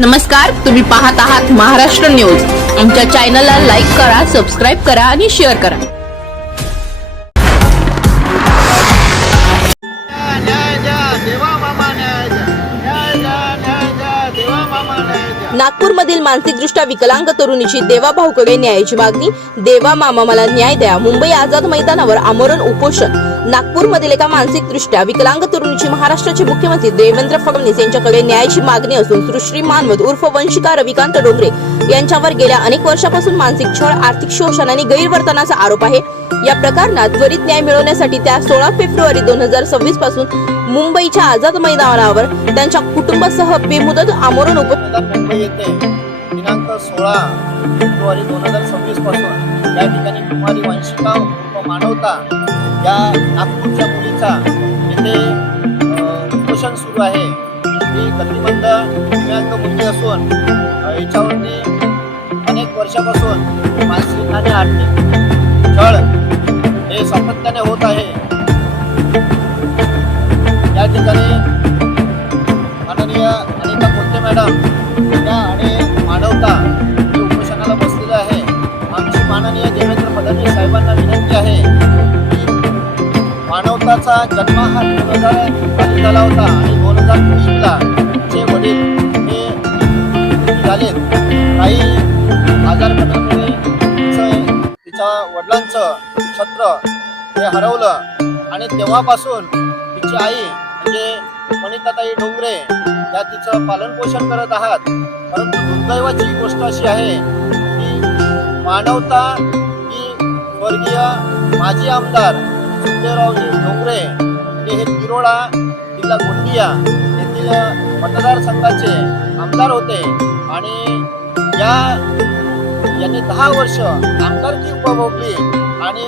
नमस्कार तुम्ही पाहत आहात महाराष्ट्र न्यूज. आमच्या चॅनलला लाईक करा सबस्क्राईब करा आणि शेअर करा. नागपूरमधील मानसिकदृष्ट्या विकलांग तरुणीची देवा भाऊकडे न्यायाची मागणी. देवा मामा मला न्याय द्या. मुंबई आझाद मैदानावर आमरण उपोषण. नागपूरमधील एका मानसिकदृष्ट्या विकलांग तरुण तरुणीची महाराष्ट्राचे मुख्यमंत्री देवेंद्र फडणवीस यांच्याकडे न्यायाची मागणी असून सुश्री मानवत उर्फ वंशिका रविकांत डोंगरे यांच्यावर गेल्या अनेक वर्षापासून मानसिक छळ आर्थिक शोषण आणि गैरवर्तनाचा आरोप आहे. या प्रकरणात त्वरित न्याय मिळवण्यासाठी त्या सोळा फेब्रुवारी दोन हजार सव्वीसपासून मुंबईच्या आझाद मैदानावर त्यांच्या कुटुंबासह बेमुदत आमरण उप दिनांक सोळा फेब्रुवारी दोन हजार सव्वीसपासून या ठिकाणी कुमारी वंशिका मानवता या नागपूरच्या मुलीचा येथे उपोषण सुरू आहे. ही गतिबंद दिव्यांग मुलगी असून अ, अनेक वर्षापासून मानसिक आणि आर्थिक छळ हे सातत्याने होत आहे. या ठिकाणी माननीय अनिता कोणते मॅडम मानवताचा जन्म हा दोन हजार झाला होता आणि दोन हजार तीनला तिचे वडील हे झाले काही आजारपणामुळे तिच्या वडिलांचं छत्र हे हरवलं आणि तेव्हापासून तिची आई म्हणजे वनिताताई डोंगरे या तिचं पालनपोषण करत आहात. परंतु दुर्दैवाची गोष्ट अशी आहे की मानवता ही स्वर्गीय माजी आमदार सुखदेवरावजी डोंगरे म्हणजे हे तिरोडा जिल्हा गोंदिया येथील मतदारसंघाचे आमदार होते. आणि या यांनी दहा वर्ष आमदारकी उपभोगली आणि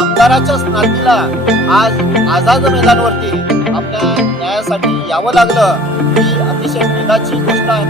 आमदाराच्याच नातीला आज आझाद मैदानवरती आपल्या न्यायासाठी यावं लागलं ही अतिशय खेदाची गोष्ट आहे.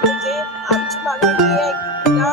म्हणजे आमची मागणी आहे की तिला